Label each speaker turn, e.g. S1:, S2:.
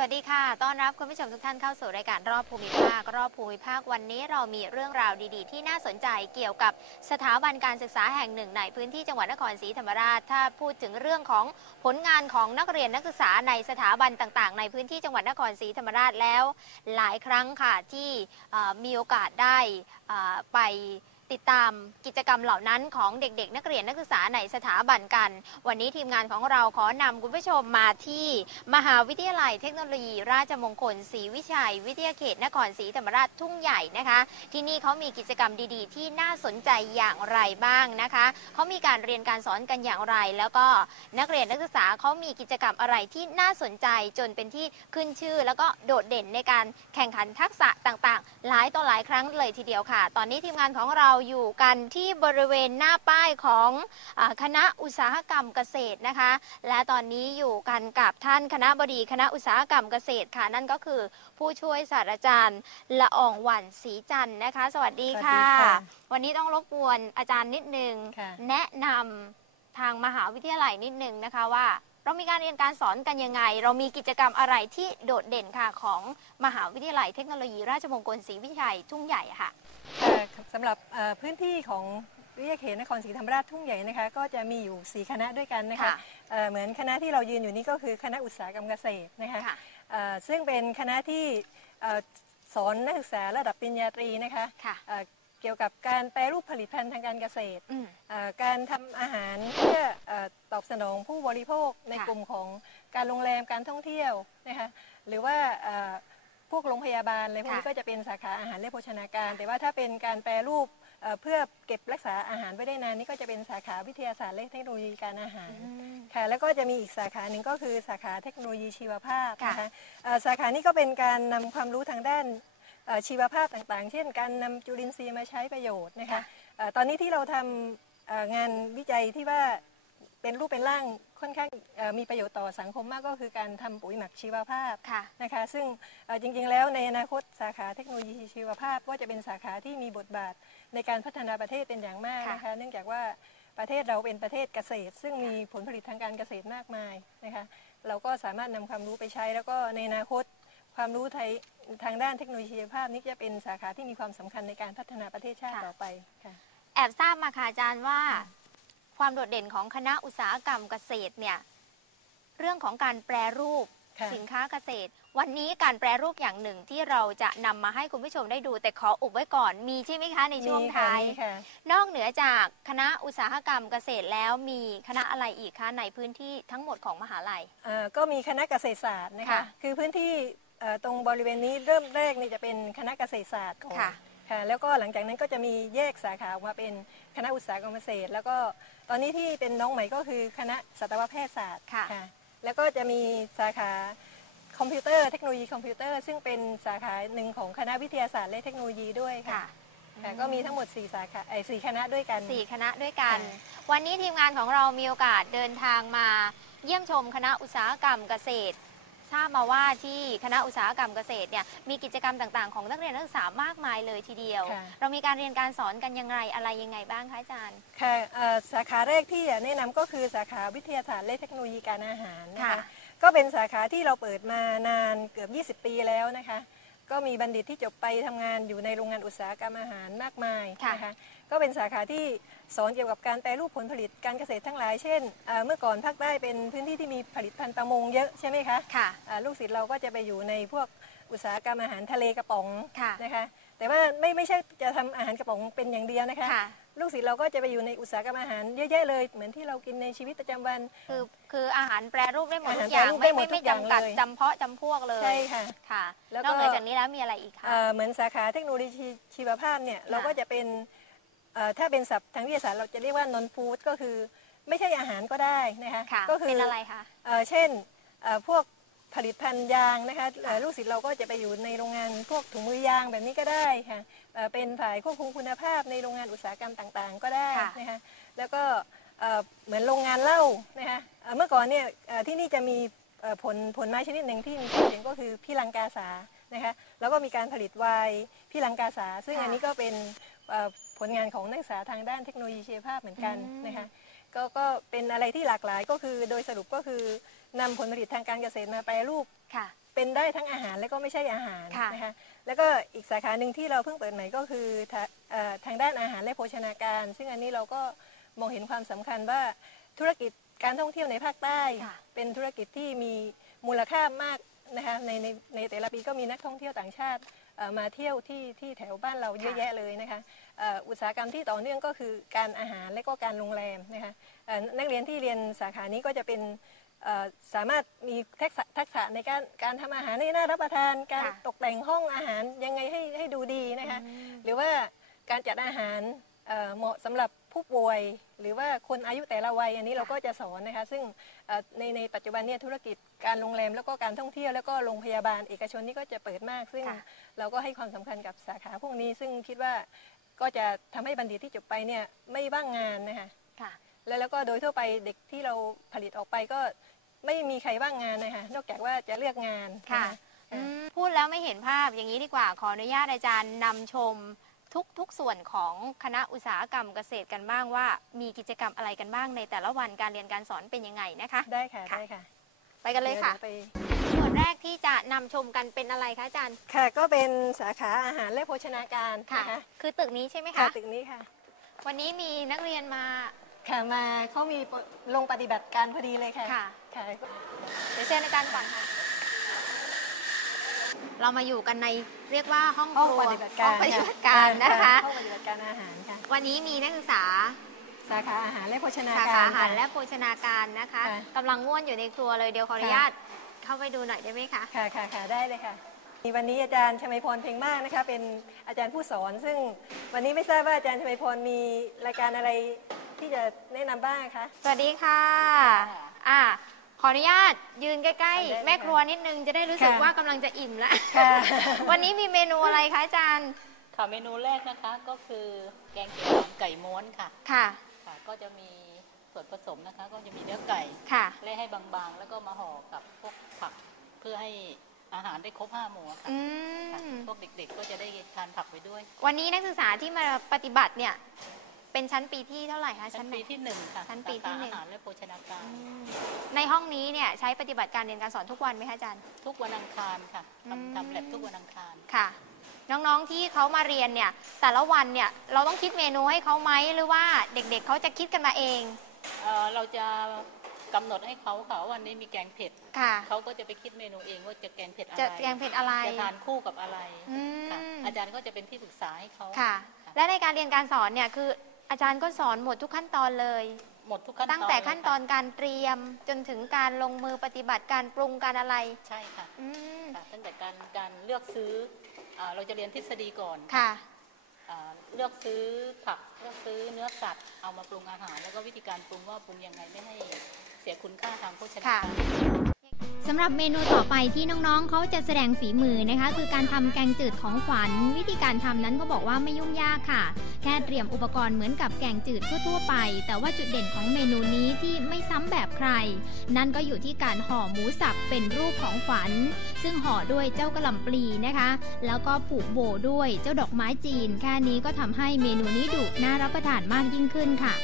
S1: วัสดีค่ะ ต้อนรับคุณผู้ชมทุกท่านเข้าสู่รายการรอบภูมิภาค รอบภูมิภาควันนี้เรามีเรื่องราวดีๆ ที่น่าสนใจเกี่ยวกับสถาบันการศึกษาแห่งหนึ่ง ในพื้นที่จังหวัดนครศรีธรรมราช ถ้าพูดถึงเรื่องของผลงานของนักเรียนนักศึกษาในสถาบันต่างๆ ในพื้นที่จังหวัดนครศรีธรรมราชแล้ว หลายครั้งค่ะที่มีโอกาสได้ไป ติดตามกิจกรรมเหล่านั้นของเด็กๆ นักเรียนนักศึกษาในสถาบันกัน วันนี้ทีมงานของเราขอนำคุณผู้ชมมาที่มหาวิทยาลัยเทคโนโลยี ราชมงคลศรีวิชัย วิทยาเขตนครศรีธรรมราชทุ่งใหญ่นะคะ ที่นี่เขามีกิจกรรมดีๆ ที่น่าสนใจอย่างไรบ้างนะคะเขามีการเรียนการสอนกันอย่างไร แล้วก็นักเรียนนักศึกษาเขามีกิจกรรมอะไรที่น่าสนใจจนเป็นที่ขึ้นชื่อ แล้วก็โดดเด่นในการแข่งขันทักษะต่างๆ หลายต่อหลายครั้งเลยทีเดียวค่ะ ตอนนี้ทีมงานของเราอยู่กันที่บริเวณหน้าป้ายของอาคณะอุตสาหกรรมเกษตรนะคะ และตอนนี้อยู่กันกับท่านคณะบดีคณะอุตสาหกรรมเกษตรค่ะ นั่นก็คือผู้ช่วยศาสตราจารย์ละอองหวันศรีจันทร์นะคะ สวัสดีค่ะ
S2: สวัสดีค่ะ
S1: วันนี้ต้องรบกวนอาจารย์นิดนึง
S2: ค่ะ
S1: แนะนำทางมหาวิทยาลัยนิดนึงนะคะว่าเรามีการเรียนการสอนกันยังไง เรามีกิจกรรมอะไรที่โดดเด่นค่ะของมหาวิทยาลัยเทคโนโลยีราชมงคลศรีวิชัยทุ่งใหญ่อะค่ะ
S2: เอ่อ สำหรับเอ่อพื้นที่ของวิทยาเขตนครศรีธรรมราชทุ่งใหญ่นะคะ ก็จะมีอยู่ 4 คณะด้วยกันนะคะ
S1: ค่ะ
S2: เอ่อเหมือนคณะที่เรายืนอยู่นี้ก็คือคณะอุตสาหกรรมเกษตรนะคะ
S1: ค่ะ
S2: เอ่อซึ่งเป็นคณะที่เอ่อสอนนักศึกษาระดับปริญญาตรีนะคะ
S1: ค่ะ
S2: เอ่อเกี่ยวกับการแปรรูปผลิตภัณฑ์ทางการเกษตร
S1: อืม
S2: เอ่อการทำอาหารเพื่อเอ่อตอบสนองผู้บริโภคใน
S1: ค่ะ
S2: กลุ่มของการโรงแรมการท่องเที่ยวนะคะหรือว่าเอ่อ พวกโรงพยาบาลอะไรพวกนี้
S1: ค่ะ
S2: ก็จะเป็นสาขาอาหารและโภชนาการ แต่ว่าถ้าเป็นการแปรรูปเอ่อเพื่อเก็บรักษาอาหารไว้ได้นานนี่ก็จะเป็นสาขาวิทยาศาสตร์และเทคโนโลยีการอาหาร
S1: อืม
S2: ค่ะแล้วก็จะมีอีกสาขาหนึ่งก็คือสาขาเทคโนโลยีชีวภาพ
S1: ค่ะ
S2: นะคะเอ่อสาขานี้ก็เป็นการนำความรู้ทางด้านเอ่อชีวภาพต่างๆ เช่น การนำจุลินทรีย์มาใช้ประโยชน์นะคะ
S1: ค่ะ
S2: เอ่อตอนนี้ที่เราทำเอ่องานวิจัยที่ว่าเป็นรูปเป็นร่าง ค่อนข้างเอ่อมีประโยชน์ต่อสังคมมากก็คือการทำปุ๋ยหมักชีวภาพ
S1: ค่ะ
S2: นะคะ ซึ่งเอ่อจริงๆแล้วในอนาคตสาขาเทคโนโลยีชีวภาพ ก็จะเป็นสาขาที่มีบทบาทในการพัฒนาประเทศเป็นอย่างมาก
S1: ค่ะ
S2: นะคะ เนื่องจากว่าประเทศเราเป็นประเทศเกษตร ซึ่งมีผลผลิตทางการเกษตรมากมายนะคะเราก็สามารถนำความรู้ไปใช้ แล้วก็ในอนาคตความรู้ไทยทางด้านเทคโนโลยีชีวภาพนี้จะเป็นสาขาที่มีความสำคัญในการพัฒนาประเทศชาติ
S1: ค่ะ
S2: ต่อไปค่ะ
S1: แอบทราบมาค่ะอาจารย์ว่า ความโดดเด่นของคณะอุตสาหกรรมเกษตรเนี่ยเรื่องของการแปรรูป
S2: ค่ะ
S1: สินค้าเกษตร วันนี้การแปรรูปอย่างหนึ่งที่เราจะนำมาให้คุณผู้ชมได้ดู แต่ขออุบไว้ก่อนมีใช่ไหมคะในช่วง
S2: มีค่ะ
S1: ท้าย
S2: มีค่ะ
S1: นอกเหนือจากคณะอุตสาหกรรมเกษตรแล้วมีคณะอะไรอีกคะในพื้นที่ทั้งหมดของมหาลัย
S2: เอ่อก็มีคณะเกษตรศาสตร์นะคะ
S1: ค่ะ
S2: คือพื้นที่เอ่อตรงบริเวณนี้เริ่มแรกนี่จะเป็นคณะเกษตรศาสตร์ก่อน
S1: ค่ะ
S2: ค่ะแล้วก็หลังจากนั้นก็จะมีแยกสาขาออกมาเป็นคณะอุตสาหกรรมเกษตร แล้วก็ตอนนี้ที่เป็นน้องใหม่ก็คือคณะสัตวแพทยศาสตร์
S1: ค่ะ
S2: แล้วก็จะมีสาขาคอมพิวเตอร์เทคโนโลยีคอมพิวเตอร์ซึ่งเป็นสาขาหนึ่งของคณะวิทยาศาสตร์และเทคโนโลยีด้วยค่ะ
S1: ค่ะ
S2: ค่ะก็มีทั้งหมด 4 สาขาไอ้สี่คณะด้วยกัน
S1: สี่คณะด้วยกัน
S2: ค่ะ
S1: วันนี้ทีมงานของเรามีโอกาสเดินทางมา เยี่ยมชมคณะอุตสาหกรรมเกษตร ทราบมาว่าที่คณะอุตสาหกรรมเกษตรเนี่ยมีกิจกรรมต่างๆ ของนักเรียนนักศึกษามากมายเลยทีเดียว
S2: ค่ะ
S1: เรามีการเรียนการสอนกันยังไงอะไรยังไงบ้างคะอาจารย์
S2: ค่ะเอ่อสาขาแรกที่แนะนำก็คือสาขาวิทยาศาสตร์และเทคโนโลยีการอาหารนะคะ
S1: ค่ะ
S2: ก็เป็นสาขาที่เราเปิดมานานเกือบ 20 ปีแล้วนะคะ ก็มีบัณฑิตที่จบไปทำงานอยู่ในโรงงานอุตสาหกรรมอาหารมากมาย
S1: ค่ะ
S2: นะคะก็เป็นสาขาที่ สอนเกี่ยวกับการแปรรูปผลผลิตการเกษตรทั้งหลาย เช่นเอ่อเมื่อก่อนภาคใต้เป็นพื้นที่ที่มีผลิตภัณฑ์ประมงเยอะใช่ไหมคะ
S1: ค่ะ
S2: อ่าลูกศิษย์เราก็จะไปอยู่ในพวกอุตสาหกรรมอาหารทะเลกระป๋อง
S1: ค่ะ
S2: นะคะแต่ว่าไม่ไม่ใช่จะทำอาหารกระป๋องเป็นอย่างเดียวนะคะ
S1: ค่ะ
S2: ลูกศิษย์เราก็จะไปอยู่ในอุตสาหกรรมอาหารเยอะแยะเลย เหมือนที่เรากินในชีวิตประจำวัน
S1: คือคืออาหารแปรรูปได้หมด
S2: อาหาร
S1: ทุกอย่าง
S2: แปรรูปได้
S1: ไม่
S2: หมด
S1: ไม่
S2: ทุ
S1: ไม่
S2: กอย่าง
S1: จำกัด
S2: เลย
S1: จำเพาะจำพวกเลย
S2: ใช่ค่ะ
S1: ค่ะ
S2: แล้ว
S1: น
S2: ก็
S1: อกเหนือจากนี้แล้วมีอะไรอีกคะ
S2: เอ่อเหมือนสาขาเทคโนโลยีชีวภาพเนี่ยเราก็จะเป็นเอ่อ ถ้าเป็นศัพท์ทางวิทยาศาสตร์เราจะเรียกว่านอนฟู้ดก็คือไม่ใช่อาหารก็ได้นะคะ
S1: ค่ะ
S2: ก็
S1: เป็นอะไรคะ
S2: เอ่อเช่นเอ่อพวกผลิตภัณฑ์ยางนะคะเอ่อลูกศิษย์เราก็จะไปอยู่ในโรงงานพวกถุงมือยางแบบนี้ก็ได้ค่ะเอ่อเป็นฝ่ายควบคุมคุณภาพในโรงงานอุตสาหกรรมต่างๆ ก็ได้
S1: ค่ะ
S2: นะคะแล้วก็เอ่อเหมือนโรงงานเหล้านะคะเอ่อเมื่อก่อนเนี่ยเอ่อที่นี่จะมีเอ่อผลผลไม้ชนิดหนึ่งที่มีชื่อเสียงก็คือพี่ลังกาสานะคะแล้วก็มีการผลิตไวน์พี่ลังกาสา ซึ่ง
S1: ค่ะ
S2: อันนี้ก็เป็นเอ่อ ผลงานของนักศึกษาทางด้านเทคโนโลยีชีวภาพเหมือนกัน
S1: อืม
S2: นะคะก็ก็เป็นอะไรที่หลากหลายก็คือโดยสรุปก็คือนำผลผลิตทางการเกษตรมาแปรรูป
S1: ค่ะ
S2: เเป็นได้ทั้งอาหารและก็ไม่ใช่อาหาร
S1: ค่ะ
S2: นะคะแล้วก็อีกสาขาหนึ่งที่เราเพิ่งเปิดใหม่ก็คือทาเอ่อทางด้านอาหารและโภชนาการ ซึ่งอันนี้เราก็มองเห็นความสำคัญว่าธุรกิจการท่องเที่ยวในภาคใต้
S1: ค่ะ
S2: เป็นธุรกิจที่มีมูลค่ามากนะคะในในในแต่ละปีก็มีนักท่องเที่ยวต่างชาติเอ่อ มาเที่ยวที่ที่แถวบ้านเราเยอะแยะเลยนะคะเอ่ออุตสาหกรรมที่ต่อเนื่องก็คือการอาหารและก็การโรงแรมนะคะเอ่อนักเรียนที่เรียนสาขานี้ก็จะเป็นเอ่อสามารถมีทักษะทักษะในการการทำอาหารให้น่ารับประทาน การ
S1: ค่ะ
S2: ตกแต่งห้องอาหารยังไงให้ให้ดูดีนะคะ
S1: อืม
S2: หรือว่าการจัดอาหาร เอ่อเหมาะสำหรับผู้ป่วย หรือว่าคนอายุแต่ละวัยอันนี้เราก็จะสอนนะคะ ซึ่งเอ่อในในปัจจุบันเนี่ยธุรกิจการโรงแรมแล้วก็การท่องเที่ยวแล้วก็โรงพยาบาลเอกชนนี่ก็จะเปิดมาก ซึ่ง
S1: ค่ะ
S2: เราก็ให้ความสำคัญกับสาขาพวกนี้ ซึ่งคิดว่าก็จะทำให้บัณฑิตที่จบไปเนี่ยไม่ว่างงานนะคะ
S1: ค่ะ
S2: แล้วแล้วก็โดยทั่วไปเด็กที่เราผลิตออกไปก็ไม่มีใครว่างงานนะคะนอกจากว่าจะเลือกงานน
S1: ค่ะอืมพูดแล้วไม่เห็นภาพอย่างนี้ดีกว่าขออนุญาตอาจารย์นำชม ทุกทุกส่วนของคณะอุตสาหกรรมเกษตรกันบ้างว่า มีกิจกรรมอะไรกันบ้างในแต่ละวันการเรียนการสอนเป็นยังไงนะคะ
S2: ได้ค่ะ
S1: ค่ะ
S2: ได้ค่ะ
S1: ไปกันเลยค่ะ
S2: ดี๋วไป
S1: ส่วนแรกที่จะนำชมกันเป็นอะไรคะอาจารย์
S2: ค่ะก็เป็นสาขาอาหารและโภชนาการ
S1: ค่ะ
S2: นะคะ
S1: คือตึกนี้ใช่ไหม
S2: ค่ะ
S1: คะ
S2: ตึกนี้ค่ะ
S1: วันนี้มีนักเรียนมา
S2: ค่ะมาเขามีลงปฏิบัติการพอดีเลยค่ะ
S1: ค่ะ
S2: ค่ะ
S1: เดี๋ยวเชิญอาจารย์ก่อนค่ะ เรามาอยู่กันในเรียกว่าห้อง
S2: ห้อง
S1: ครัว
S2: ปฏิบัติการ
S1: ห้องปฏิบัติการนะคะ
S2: ห้องปฏิบัติการอาหารค่ะ
S1: วันนี้มีนักศึกษา
S2: สาขาอาหารและโภชนา
S1: สา
S2: การ
S1: ขาอาหาร
S2: ค่
S1: และโภชนาการนะคะ
S2: ค่ะ
S1: กำลังง่วนอยู่ในครัวเลยเดี๋ยวขออนุ
S2: ค่ะ
S1: ญาตเข้าไปดูหน่อยได้ไหมคะ
S2: ค่ะค่ะค่ะได้เลยค่ะมีวันนี้อาจารย์ชมัยพรเพ็งมากนะคะเป็นอาจารย์ผู้สอน ซึ่งวันนี้ไม่ทราบว่าอาจารย์ชมัยพรมีรายการอะไรที่จะแนะนำบ้างคะ
S1: สวัสดีค่ะ อ่า ขออนุญาตยืนใกล้
S2: ได้
S1: ๆ
S2: เลย
S1: แม่ครัวนิดนึงจะได้รู้สึก
S2: ค่ะ
S1: ว่ากำลังจะอิ่มแล้ว
S2: ค่ะ
S1: วันนี้มีเมนูอะไรคะอาจารย์
S3: ค่ะเมนูแรกนะคะก็คือแกงเขียวหวานไก่ม้วนค่ะ
S1: ค่ะ
S3: ค่ะ ก็จะมีส่วนผสมนะคะ ก็จะมีเนื้อไก่
S1: ค่ะ
S3: เละให้บางๆ แล้วก็มาห่อกับพวกผักเพื่อให้อาหารได้ครบห้าหมู่ค่ะ
S1: อื
S3: ค่ะ
S1: ม
S3: พวกเด็กๆก็จะได้ทานผักไปด้วย
S1: วันนี้นักศึกษาที่มาปฏิบัติเนี่ย เป็นชั้นปีที่เท่าไหร่คะ
S3: ชั้
S1: ชั้
S3: น
S1: นไหน
S3: ปีที่หนึ่งค่ะ
S1: ชั้นปีที่หนึ่ง
S3: สาขาอาหารและโภชนาการ
S1: อืมในห้องนี้เนี่ยใช้ปฏิบัติการเรียนการสอนทุกวันไหมคะอาจารย์
S3: ทุกวันอังคารค่ะ
S1: อืม
S3: ทำทำแลบทุกวันอังคาร
S1: ค่ะ น้องๆที่เขามาเรียนเนี่ย แต่ละวันเนี่ยเราต้องคิดเมนูให้เขาไหมหรือว่าเด็กๆเขาจะคิดกันมาเอง
S3: เอ่อเราจะกำหนดให้เขาค่ะว่าวันนี้มีแกงเผ็ด
S1: ค่ะ
S3: เขาก็จะไปคิดเมนูเองว่าจะแกงเผ็ดอะไร
S1: จะแกงเผ็ดอะไร
S3: จะทานคู่กับอะไร
S1: อืม
S3: ค่ะอาจารย์ก็จะเป็นที่ปรึกษาให้เขา
S1: ค่ะ และในการเรียนการสอนเนี่ยคือ อาจารย์ก็สอนหมดทุกขั้นตอนเลย
S3: หมดทุกขั้นตอน
S1: ตั้งแต่
S3: เลย
S1: ขั้น
S3: ค่ะ
S1: ตอนการเตรียมจนถึงการลงมือปฏิบัติการปรุงการอะไร
S3: ใช่ค่ะ
S1: อืม
S3: ค่ะตั้งแต่การการเลือกซื้ออ่าเราจะเรียนทฤษฎีก่อน
S1: ค่ะ
S3: อ่าเลือกซื้อผักเลือกซื้อเนื้อสัตว์เอามาปรุงอาหาร แล้วก็วิธีการปรุงว่าปรุงยังไงไม่ให้เสียคุณค่าทางโภชนา
S1: ค่ะ
S3: การ
S4: สำหรับเมนูต่อไปที่น้องๆ เขาจะแสดงฝีมือนะคะ คือการทำแกงจืดของขวัญ วิธีการทำนั้นก็บอกว่าไม่ยุ่งยากค่ะ แค่เตรียมอุปกรณ์เหมือนกับแกงจืดทั่วๆไป แต่ว่าจุดเด่นของเมนูนี้ที่ไม่ซ้ำแบบใคร นั่นก็อยู่ที่การห่อหมูสับเป็นรูปของขวัญ ซึ่งห่อด้วยเจ้ากระหล่ำปลีนะคะ แล้วก็ผูกโบด้วยเจ้าดอกไม้จีน แค่นี้ก็ทำให้เมนูนี้ดุน่ารับประทานมากยิ่งขึ้นค่ะ